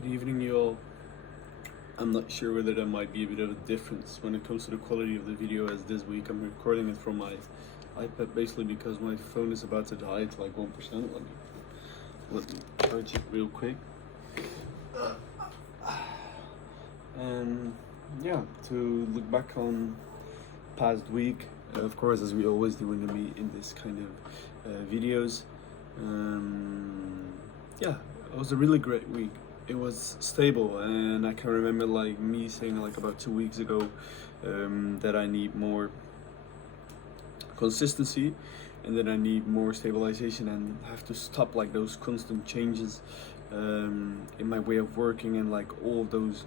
Good evening, you all. I'm not sure whether there might be a bit of a difference when it comes to the quality of the video, as this week I'm recording it from my iPad basically because my phone is about to die to like 1%. Let me charge it real quick. And yeah, to look back on past week, of course, as we always do in this kind of videos. Yeah, it was a really great week. It was stable, and I can remember like me saying like about 2 weeks ago that I need more consistency and that I need more stabilization and have to stop like those constant changes in my way of working and like all of those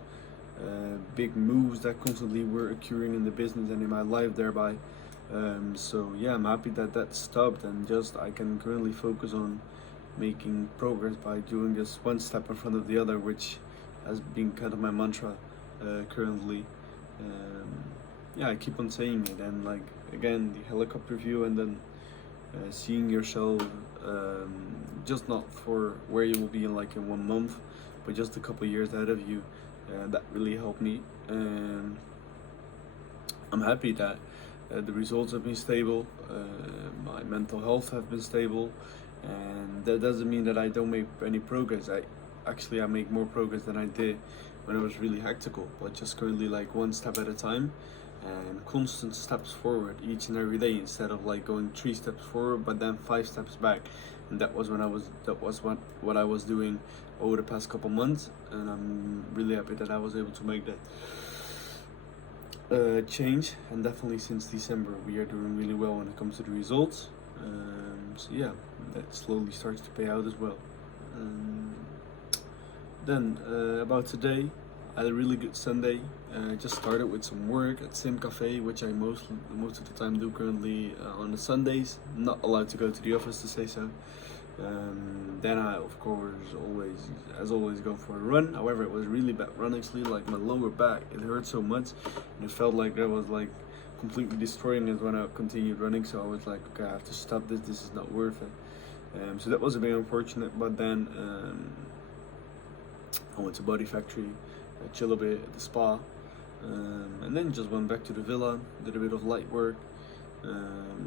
big moves that constantly were occurring in the business and in my life thereby. So yeah, I'm happy that that stopped and just I can currently focus on making progress by doing just one step in front of the other, which has been kind of my mantra currently. Yeah, I keep on saying it, and like again, the helicopter view, and then seeing yourself just not for where you will be in like in 1 month, but just a couple of years ahead of you. That really helped me, and I'm happy that the results have been stable. My mental health have been stable, and that doesn't mean that I don't make any progress. I make more progress than I did when it was really hectical, but just currently like one step at a time and constant steps forward each and every day instead of like going 3 steps forward but then 5 steps back. And that was what I was doing over the past couple months, and I'm really happy that I was able to make that change. And definitely since December we are doing really well when it comes to the results. So yeah, that slowly starts to pay out as well. Then about today, I had a really good Sunday. Just started with some work at Sim Cafe, which I most of the time do currently on the Sundays. Not allowed to go to the office to say so. Then I, of course, always go for a run. However, it was really bad run actually. Like my lower back, it hurt so much, and it felt like I was like completely destroying it when I continued running. So I was like, okay, I have to stop this. This is not worth it. So that was a bit unfortunate. But then I went to Body Factory, chill a bit at the spa, and then just went back to the villa, did a bit of light work,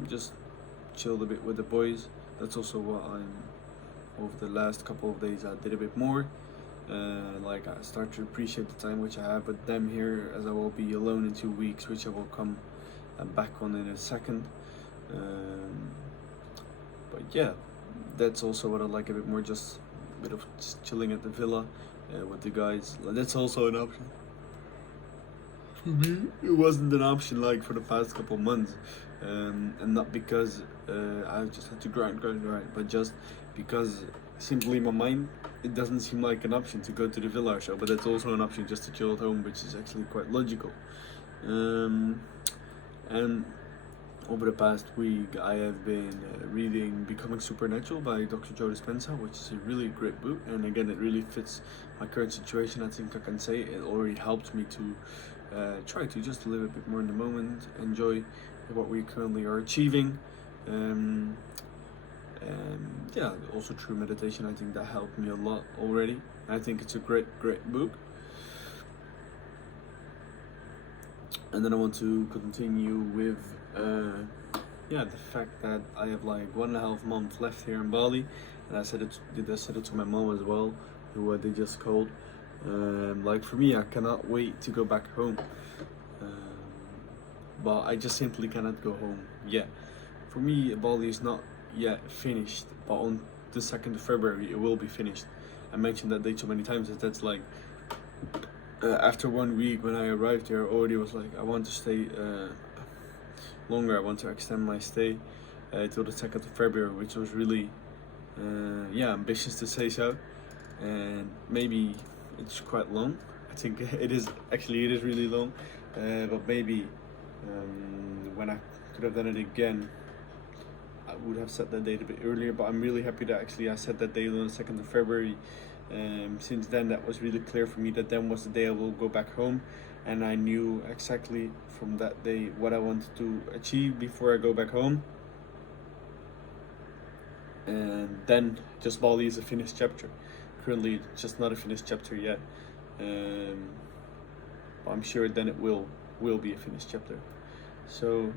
just chilled a bit with the boys. That's also what over the last couple of days I did a bit more. Like I start to appreciate the time which I have with them here, as I will be alone in 2 weeks, which I will come back on in a second. But yeah, that's also what I like a bit more, just a bit of just chilling at the villa with the guys. That's also an option. For me, it wasn't an option like for the past couple months, and not because I just had to grind, but just because simply in my mind it doesn't seem like an option to go to the villa show, but that's also an option just to chill at home, which is actually quite logical. And over the past week, I have been reading Becoming Supernatural by Dr. Joe Dispenza, which is a really great book. And again, it really fits my current situation. I think I can say it already helped me to try to just live a bit more in the moment, enjoy what we currently are achieving. And yeah, also through meditation, I think that helped me a lot already. I think it's a great book. And then I want to continue with the fact that I have like 1.5 months left here in Bali, and I said it to my mom as well, who they just called. Like for me, I cannot wait to go back home, but I just simply cannot go home yet. For me, Bali is not yet finished, but on the 2nd of February it will be finished. I mentioned that date so many times that that's like after 1 week when I arrived here, I already was like, I want to stay longer. I want to extend my stay till the 2nd of February, which was really ambitious to say so, and maybe it's quite long. I think it is really long, but maybe when I could have done it again, I would have set that date a bit earlier. But I'm really happy that actually I set that date on the 2nd of February. Since then, that was really clear for me that then was the day I will go back home, and I knew exactly from that day what I wanted to achieve before I go back home. And then just Bali is a finished chapter. currently just not a finished chapter yet. But I'm sure then it will be a finished chapter. So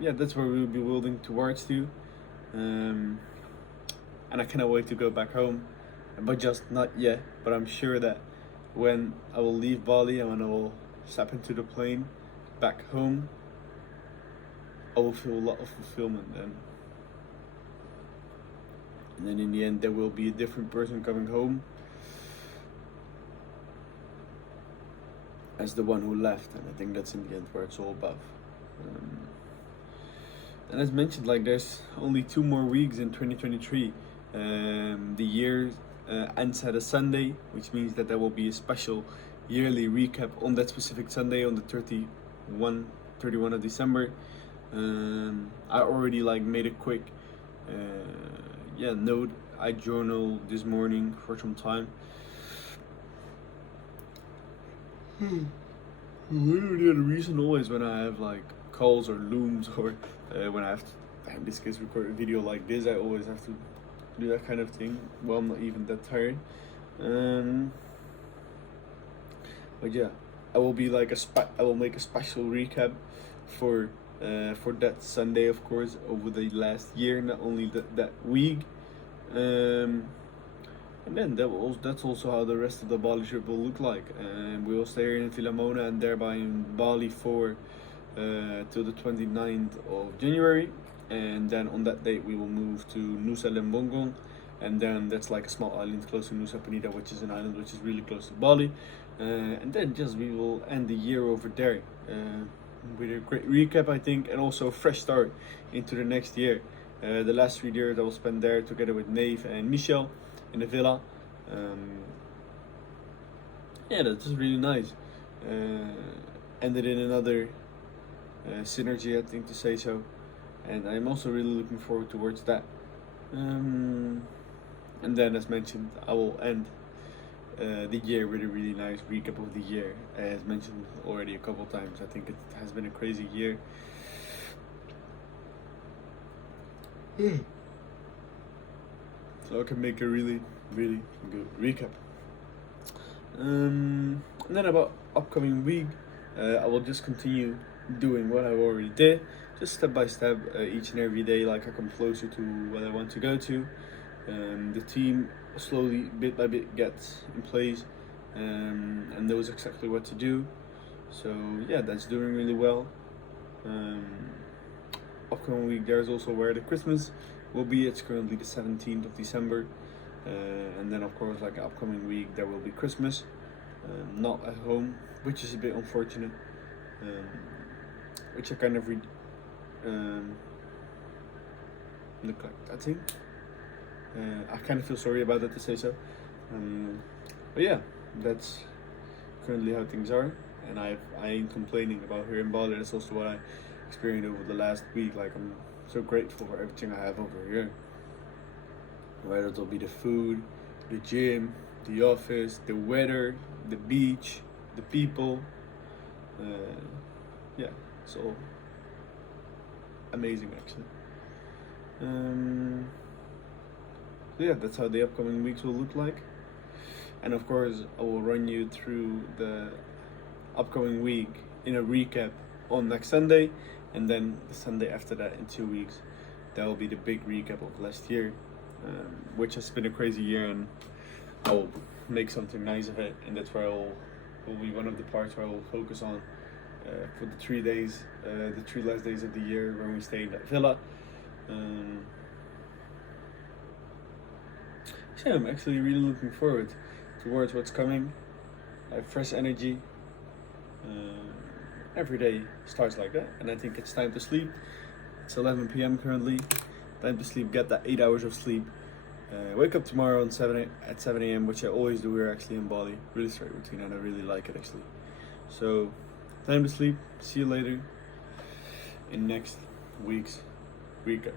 yeah, that's where we'll be building towards to. And I cannot wait to go back home, but just not yet. But I'm sure that when I will leave Bali and when I will step into the plane back home, I will feel a lot of fulfillment then. And then in the end, there will be a different person coming home as the one who left, and I think that's in the end where it's all about. And as mentioned, like there's only 2 more weeks in 2023. The year ends at a Sunday, which means that there will be a special yearly recap on that specific Sunday on the 31 of December. I already like made a quick note. I journaled this morning for some time. The reason always when I have like calls or looms or when I have to, in this case, record a video like this, I always have to do that kind of thing. Well, I'm not even that tired. But yeah, I will be like I will make a special recap for that Sunday, of course, over the last year, not only that week. And then that's also how the rest of the Bali trip will look like. We will stay here in Filamona and thereby in Bali for till the 29th of January. And then on that date we will move to Nusa Lembongan. And then that's like a small island close to Nusa Penida, which is an island which is really close to Bali. And then just we will end the year over there with a great recap, I think, and also a fresh start into the next year. The last 3 years I will spend there together with Nave and Michel in the villa. Yeah, that's just really nice. Ended in another synergy, I think, to say so, and I'm also really looking forward towards that. And then, as mentioned, I will end the year with a really nice recap of the year. As mentioned already a couple of times, I think it has been a crazy year. So I can make a really, really good recap. And then about upcoming week, I will just continue doing what I already did, just step by step, each and every day, like I come closer to what I want to go to. The team slowly, bit by bit, gets in place and knows exactly what to do. So yeah, that's doing really well. Upcoming week, there's also where the Christmas will be. It's currently the 17th of December. And then of course, like upcoming week, there will be Christmas, not at home, which is a bit unfortunate, which I kind of neglect, I think. I kind of feel sorry about that, to say so. But yeah, that's currently how things are, and I ain't complaining about here in Bali. That's also what I experienced over the last week. Like, I'm so grateful for everything I have over here. Whether it'll be the food, the gym, the office, the weather, the beach, the people. Yeah, it's all amazing, actually. So yeah, that's how the upcoming weeks will look like. And of course, I will run you through the upcoming week in a recap on next Sunday, and then the Sunday after that in 2 weeks. That will be the big recap of last year, which has been a crazy year, and I will make something nice of it. And that's where will be one of the parts where I will focus on for the 3 days, the 3 last days of the year when we stay in that villa. So yeah, I'm actually really looking forward towards what's coming. I have fresh energy. Every day starts like that, and I think it's time to sleep. It's 11 p.m. currently. Time to sleep. Get that 8 hours of sleep. Wake up tomorrow at 7 a.m., which I always do here actually in Bali. Really straight routine, and I really like it actually. So, time to sleep. See you later in next week's recap.